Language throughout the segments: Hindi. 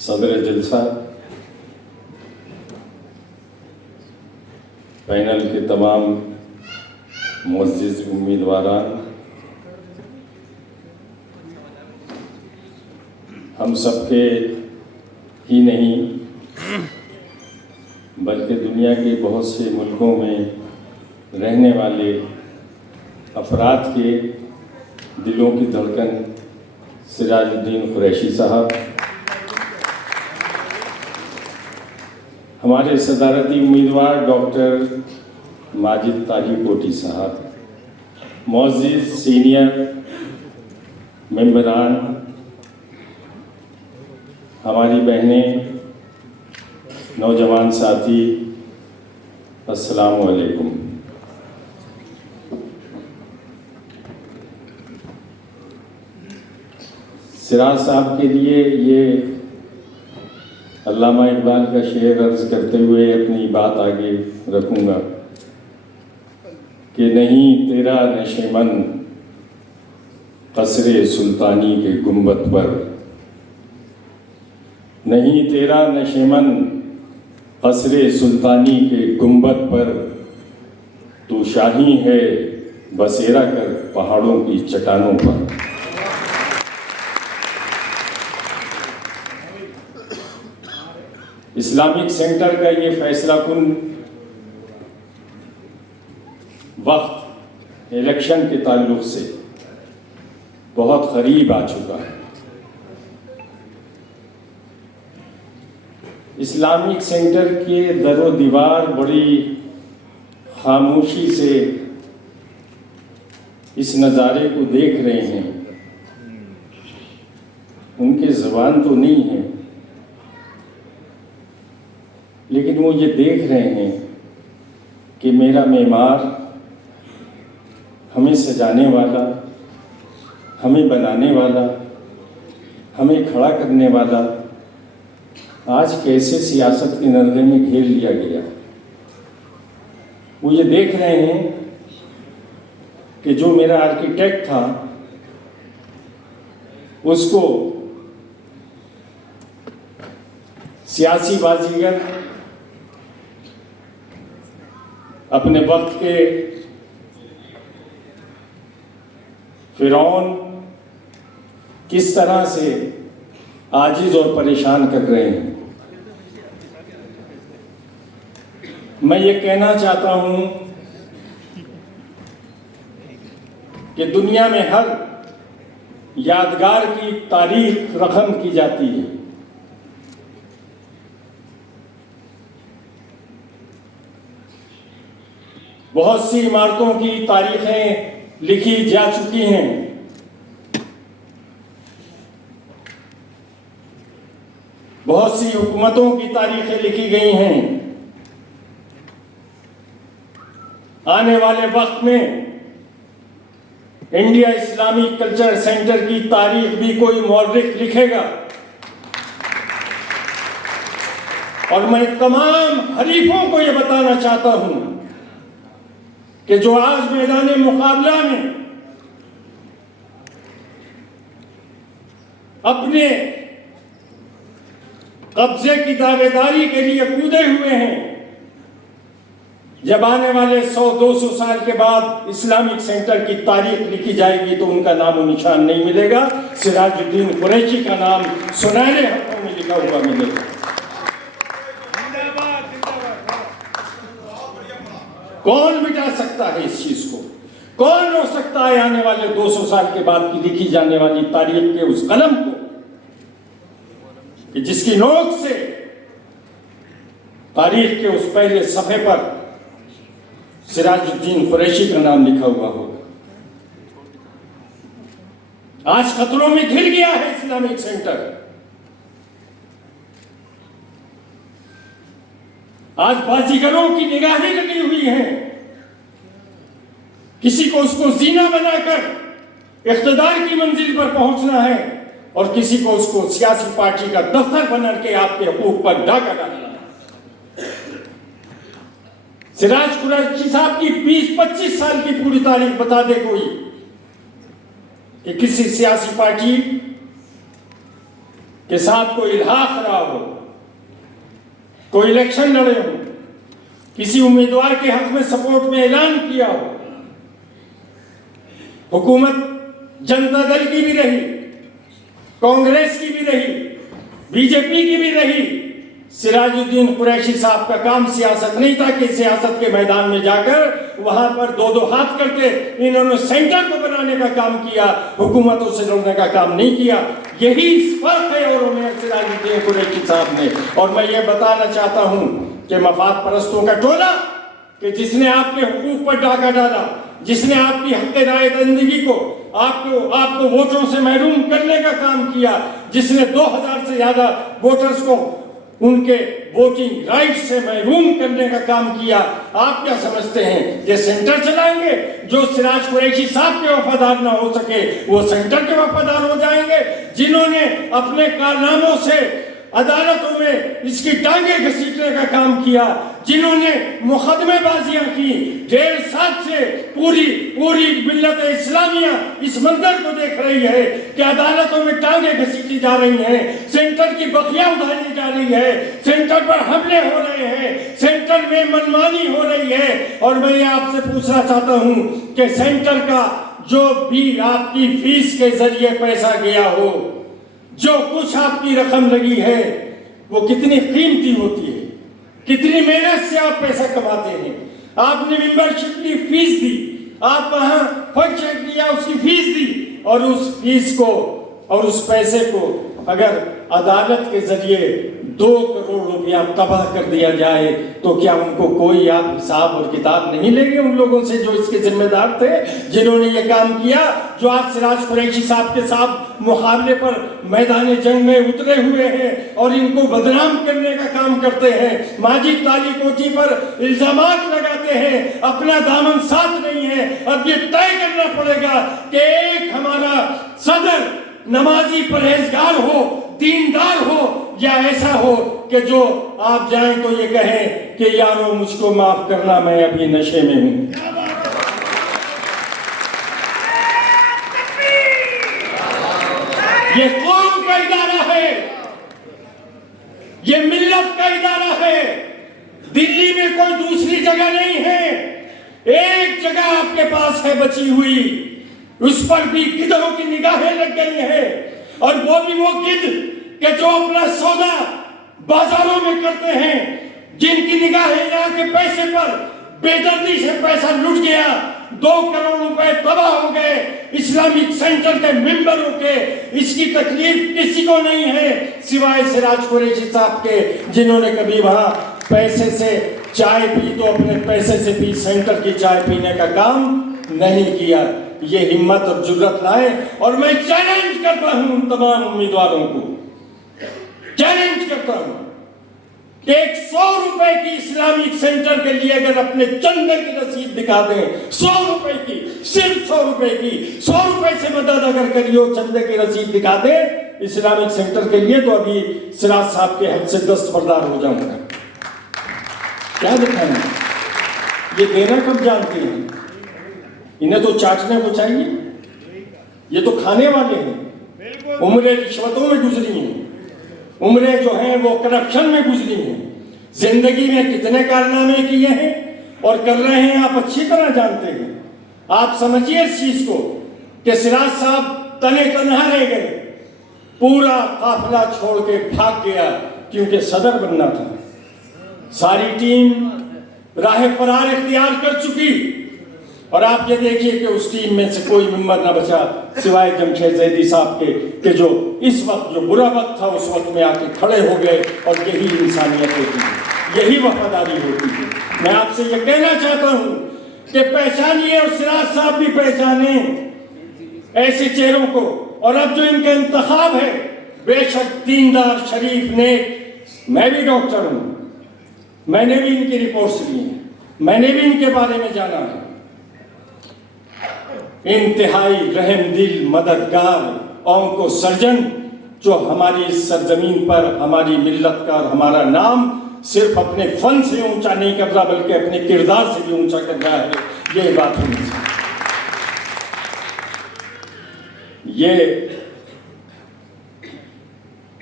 सदर जलसा, पैनल के तमाम मुअज़्ज़िज़ उम्मीदवारान, हम सबके ही नहीं बल्कि दुनिया के बहुत से मुल्कों में रहने वाले अफराद के दिलों की धड़कन सिराजुद्दीन कुरैशी साहब, हमारे सदारती उम्मीदवार डॉक्टर माजिद ताजी कोटी साहब, मुअज़्ज़िज़ सीनियर मेंबरान, हमारी बहनें, नौजवान साथी, अस्सलामु अलैकुम। सिराज साहब के लिए ये अल्लामा इकबाल का शेर अर्ज़ करते हुए अपनी बात आगे रखूँगा कि नहीं तेरा नशेमन क़स्रे सुल्तानी के गुंबद पर, नहीं तेरा नशेमन क़स्रे सुल्तानी के गुंबद पर, तू शाही है बसेरा कर पहाड़ों की चट्टानों पर। इस्लामिक सेंटर का ये फैसला कुन वक्त इलेक्शन के ताल्लुक से बहुत करीब आ चुका है। इस्लामिक सेंटर के दरो दीवार बड़ी खामोशी से इस नज़ारे को देख रहे हैं। उनके ज़बान तो नहीं है, लेकिन वो ये देख रहे हैं कि मेरा मेमार, हमें सजाने वाला, हमें बनाने वाला, हमें खड़ा करने वाला आज कैसे सियासत के नरगे में घेर लिया गया। वो ये देख रहे हैं कि जो मेरा आर्किटेक्ट था उसको सियासी बाजीगर अपने वक्त के फिरौन किस तरह से आजिज और परेशान कर रहे हैं। मैं ये कहना चाहता हूं कि दुनिया में हर यादगार की तारीख रकम की जाती है। बहुत सी इमारतों की तारीखें लिखी जा चुकी हैं। बहुत सी हुकूमतों की तारीखें लिखी गई हैं। आने वाले वक्त में इंडिया इस्लामिक कल्चर सेंटर की तारीख भी कोई मौर्रिख लिखेगा। और मैं तमाम हरीफों को यह बताना चाहता हूं कि जो आज मैदान मुकाबला में अपने कब्जे की दावेदारी के लिए कूदे हुए हैं, जब आने वाले 100-200 साल के बाद इस्लामिक सेंटर की तारीख लिखी जाएगी तो उनका नाम और निशान नहीं मिलेगा। सिराजुद्दीन कुरैशी का नाम सुनहरे हरों में लिखा हुआ मिलेगा। कौन मिटा सकता है इस चीज को? कौन रोक सकता है आने वाले 200 साल के बाद की लिखी जाने वाली तारीख के उस कलम को कि जिसकी नोक से तारीख के उस पहले सफ़े पर सिराजुद्दीन कुरैशी का नाम लिखा हुआ होगा। आज खतरों में घिर गया है इस्लामिक सेंटर। आज बाजीगरों की निगाहें लगी हुई हैं। किसी को उसको जीना बनाकर इख्तिदार की मंजिल पर पहुंचना है और किसी को उसको सियासी पार्टी का दफ्तर बना के आपके हकूक पर डाका डालना है। सिराज कुरैशी साहब की 20-25 साल की पूरी तारीख बता दे कोई कि किसी सियासी पार्टी के साथ कोई इल्हाक रहा हो, कोई इलेक्शन लड़े हो, किसी उम्मीदवार के हक में सपोर्ट में ऐलान किया हो। हुकूमत जनता दल की भी रही, कांग्रेस की भी रही, बीजेपी की भी रही। सिराजुद्दीन कुरैशी साहब का काम सियासत नहीं था कि सियासत के मैदान में जाकर वहां पर दो दो हाथ करके इन्होंने सेंटर को बनाने का काम किया, हुकूमतों से लड़ने का काम नहीं किया। यही फर्क है और उन्हें सिराजुद्दीन कुरैशी साहब ने। और मैं ये बताना चाहता हूं कि मफाद परस्तों का टोला कि जिसने आपके हुकूक पर डाका डाला, जिसने आपकी हक राय दंदगी को आपको वोटरों से महरूम करने का काम किया, जिसने 2000 से ज्यादा वोटर्स को उनके वोटिंग राइट से महरूम करने का काम किया, आप क्या समझते हैं कि सेंटर चलाएंगे? जो सिराज कुरैशी साहब के वफादार ना हो सके वो सेंटर के वफादार हो जाएंगे। जिन्होंने अपने कारनामों से अदालतों में इसकी टांगे घसीटने का काम किया, जिन्होंने मुकदमेबाजियां की, 1.5 साल से पूरी मिल्लत इस्लामिया इस मंजर को देख रही है कि अदालतों में टांगे घसीटी जा रही हैं, सेंटर की बखिया उठाई जा रही है, सेंटर पर हमले हो रहे हैं, सेंटर में मनमानी हो रही है। और मैं ये आपसे पूछना चाहता हूं कि सेंटर का जो भी आपकी फीस के जरिए पैसा गया हो, जो कुछ आपकी रकम लगी है, वो कितनी कीमती होती है, कितनी मेहनत से आप पैसा कमाते हैं। आपने मेंबरशिप की फीस दी, आप वहां फंक्शन किया, उसकी फीस दी, और उस फीस को और उस पैसे को अगर अदालत के जरिए 2 करोड़ रुपया तबाह कर दिया जाए तो क्या उनको कोई आप हिसाब और किताब नहीं लेंगे उन लोगों से जो इसके जिम्मेदार थे, जिन्होंने ये काम किया, जो आज सिराज कुरैशी साहब के साथ मुकाबले पर मैदान जंग में उतरे हुए हैं और इनको बदनाम करने का काम करते हैं, माजिद ताली कोठी पर इल्जामात लगाते हैं, अपना दामन साथ नहीं है। अब ये तय करना पड़ेगा कि एक हमारा सदर नमाजी परहेजगार हो, दीनदार हो, या ऐसा हो कि जो आप जाएं तो ये कहें कि यारो मुझको माफ करना, मैं अभी नशे में हूं। ये कौम का इदारा है, ये मिल्लत का इदारा है। दिल्ली में कोई दूसरी जगह नहीं है, एक जगह आपके पास है बची हुई, उस पर भी गिद्धों की निगाहें लग गई हैं, और वो भी वो गिद्ध कि जो अपना सौदा बाजारों में करते हैं, जिनकी निगाहें यहाँ के पैसे पर बेदर्दी से पैसा लुट गया, 2 करोड़ रुपए तबाह हो गए इस्लामिक सेंटर के मेंबरों के। इसकी तकलीफ किसी को नहीं है सिवाय सिराज कुरैशी साहब के, जिन्होंने कभी वहां पैसे से चाय पी तो अपने पैसे से पी, सेंटर की चाय पीने का काम नहीं किया। ये हिम्मत और जुर्रत लाए, और मैं चैलेंज करता हूं उन तमाम उम्मीदवारों को, चैलेंज करता हूं कि 100 रुपए की इस्लामिक सेंटर के लिए अगर अपने चंदे की रसीद दिखा दें, 100 रुपए की, सिर्फ 100 रुपए की, 100 रुपए से मदद अगर करियो, चंदे की रसीद दिखा दे इस्लामिक सेंटर के लिए, तो अभी सिराज साहब के हद से दस्तबरदार हो जाऊंगा। क्या दिखाना, ये देना कब जानते हैं? इन्हें तो चाटने को चाहिए, ये तो खाने वाले हैं। उम्रें रिश्वतों में गुजरी हैं, उम्रें जो हैं वो करप्शन में गुजरी हैं, जिंदगी में कितने कारनामे किए हैं और कर रहे हैं, आप अच्छी तरह जानते हैं। आप समझिए इस चीज को कि सिराज साहब तने तनहा रह गए, पूरा काफिला छोड़ के भाग गया क्योंकि सदर बनना था। सारी टीम राह फरार इख्तियार कर चुकी, और आप ये देखिए कि उस टीम में से कोई मेंबर ना बचा सिवाय जमशेद जैदी साहब के जो इस वक्त जो बुरा वक्त था उस वक्त में आके खड़े हो गए। और यही इंसानियत होती है, यही वफादारी होती है। मैं आपसे ये कहना चाहता हूँ कि पहचानिए, और सिराज साहब भी पहचाने ऐसे चेहरों को। और अब जो इनका इंतखाब है, बेशक दीनदार, शरीफ, नेक, मैं भी डॉक्टर हूँ, मैंने भी इनकी रिपोर्ट्स ली हैं, मैंने भी इनके बारे में जाना है। इंतहाई रहमदिल, मददगार, औंको सर्जन, जो हमारी इस सरजमीन पर हमारी मिल्लत का और हमारा नाम सिर्फ अपने फन से ऊंचा नहीं कर रहा बल्कि अपने किरदार से भी ऊंचा कर रहा है, ये बात होनी चाहिए। ये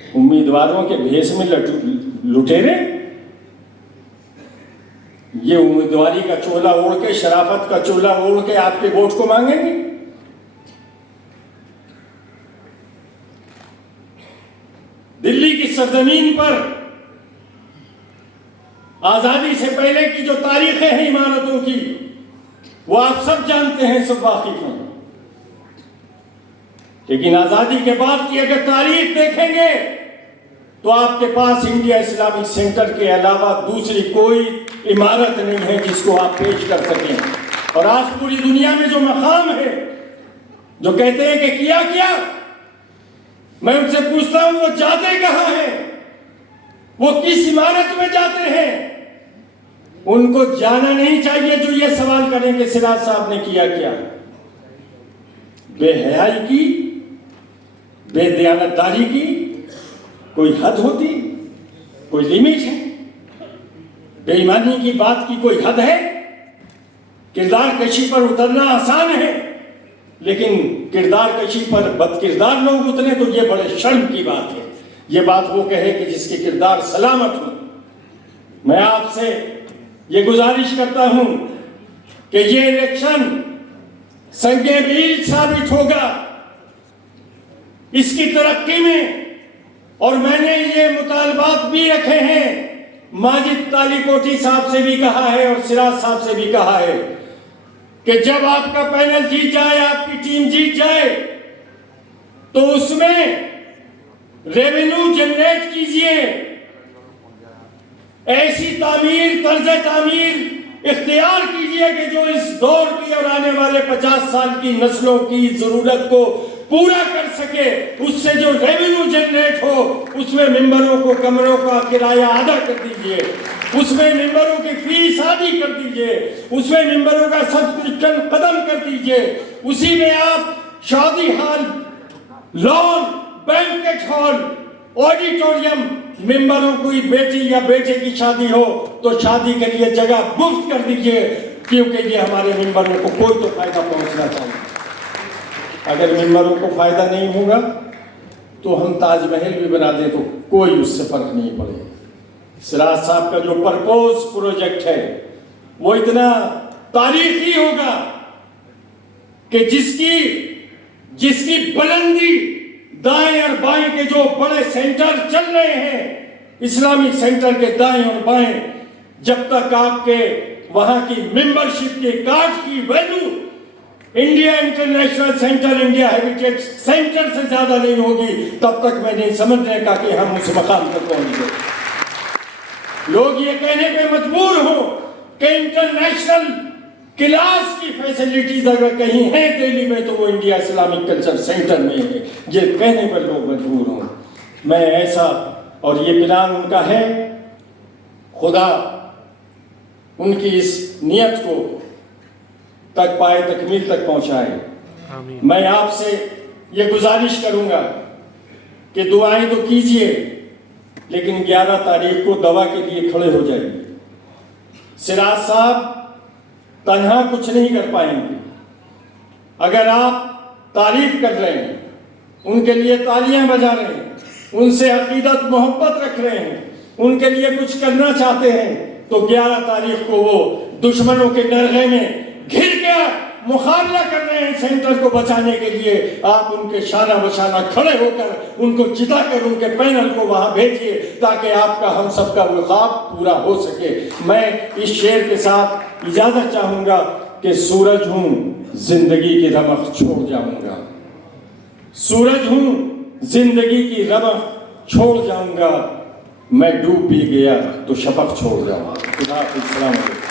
उम्मीदवारों के भेष में लुटेरे, ये उम्मीदवारी का चोला ओढ़ के, शराफत का चोला ओढ़ के आपके वोट को मांगेंगे। दिल्ली की सरजमीन पर आजादी से पहले की जो तारीखें हैं इमारतों की, वो आप सब जानते हैं, सब वाकिफ हैं। लेकिन आजादी के बाद की अगर तारीख देखेंगे तो आपके पास इंडिया इस्लामिक सेंटर के अलावा दूसरी कोई इमारत नहीं है जिसको आप पेश कर सकें। और आज पूरी दुनिया में जो मकाम है, जो कहते हैं कि किया क्या, मैं उनसे पूछता हूं वो जाते कहां हैं, वो किस इमारत में जाते हैं? उनको जाना नहीं चाहिए जो ये सवाल करें कि सिराज साहब ने किया क्या। बेहयाई की, बेदयानतदारी की कोई हद होती, कोई लिमिट है? बेईमानी की बात की कोई हद है? किरदार कशी पर उतरना आसान है, लेकिन किरदार कशी पर बदकिरदार लोग उतरे तो ये बड़े शर्म की बात है। ये बात वो कहे कि जिसके किरदार सलामत हो। मैं आपसे ये गुजारिश करता हूं कि ये इलेक्शन संज्ञावीर साबित होगा इसकी तरक्की में। और मैंने ये मुतालबात भी रखे हैं, माजिद तालीकोटी साहब से भी कहा है और सिराज साहब से भी कहा है कि जब आपका पैनल जीत जाए, आपकी टीम जीत जाए, तो उसमें रेवेन्यू जनरेट कीजिए, ऐसी तामीर, तर्ज तामीर इख्तियार कीजिए कि जो इस दौर की और आने वाले 50 साल की नस्लों की जरूरत को पूरा कर सके। उससे जो रेवेन्यू जनरेट हो, उसमें मेंबरों को कमरों का किराया अदा कर दीजिए, उसमें मेंबरों की फीस आदी कर दीजिए, उसमें मेंबरों का सब्सक्रिप्शन खत्म कर दीजिए। उसी में आप शादी hall, lawn, banquet hall, auditorium, मेंबरों की बेटी या बेटे की शादी हो तो शादी के लिए जगह मुफ्त कर दीजिए, क्योंकि ये हमारे मेंबरों को कोई तो फायदा पहुंचना चाहिए। अगर मेंबरों को फायदा नहीं होगा तो हम ताजमहल भी बना दें तो कोई उससे फर्क नहीं पड़ेगा। सिराज साहब का जो परपोज प्रोजेक्ट है वो इतना तारीखी होगा कि जिसकी बुलंदी दाएं और बाएं के जो बड़े सेंटर चल रहे हैं, इस्लामिक सेंटर के दाएं और बाएं, जब तक आपके वहां की मेंबरशिप के कार्ड की value India international centre, India heritage centre से ज्यादा नहीं होगी, तब तक मैं नहीं समझने का कि हम उस मकाम तक पहुंचे। लोग ये कहने पे मजबूर हो कि इंटरनेशनल क्लास की फैसिलिटीज अगर कहीं है दिल्ली में तो वो इंडिया इस्लामिक कल्चर सेंटर में है। ये कहने पर लोग मजबूर हों। मैं ऐसा, और ये प्लान उनका है, खुदा उनकी इस नियत को तक पाए, तकमील तक पहुंचाए। मैं आपसे ये गुजारिश करूंगा कि दुआएं तो कीजिए, लेकिन 11 तारीख को दवा के लिए खड़े हो जाइए। सिराज साहब तन्हा कुछ नहीं कर पाएंगे। अगर आप तारीफ कर रहे हैं, उनके लिए तालियां बजा रहे हैं, उनसे अकीदत मोहब्बत रख रहे हैं, उनके लिए कुछ करना चाहते हैं, तो 11 तारीख को वो दुश्मनों के नरगे में घिर के मुकाबला कर रहे हैं सेंटर को बचाने के लिए। आप उनके शाना बशाना खड़े होकर उनको जिताकर उनके पैनल को वहां भेजिए, ताकि आपका, हम सबका वो ख्वाब पूरा हो सके। मैं इस शेर के साथ इजाजत चाहूंगा कि सूरज हूं, जिंदगी की रमक छोड़ जाऊंगा। सूरज हूं, जिंदगी की रमक छोड़ जाऊंगा। मैं डूब भी गया तो शफक छोड़ जाऊंगा। खुदा हाफिज़।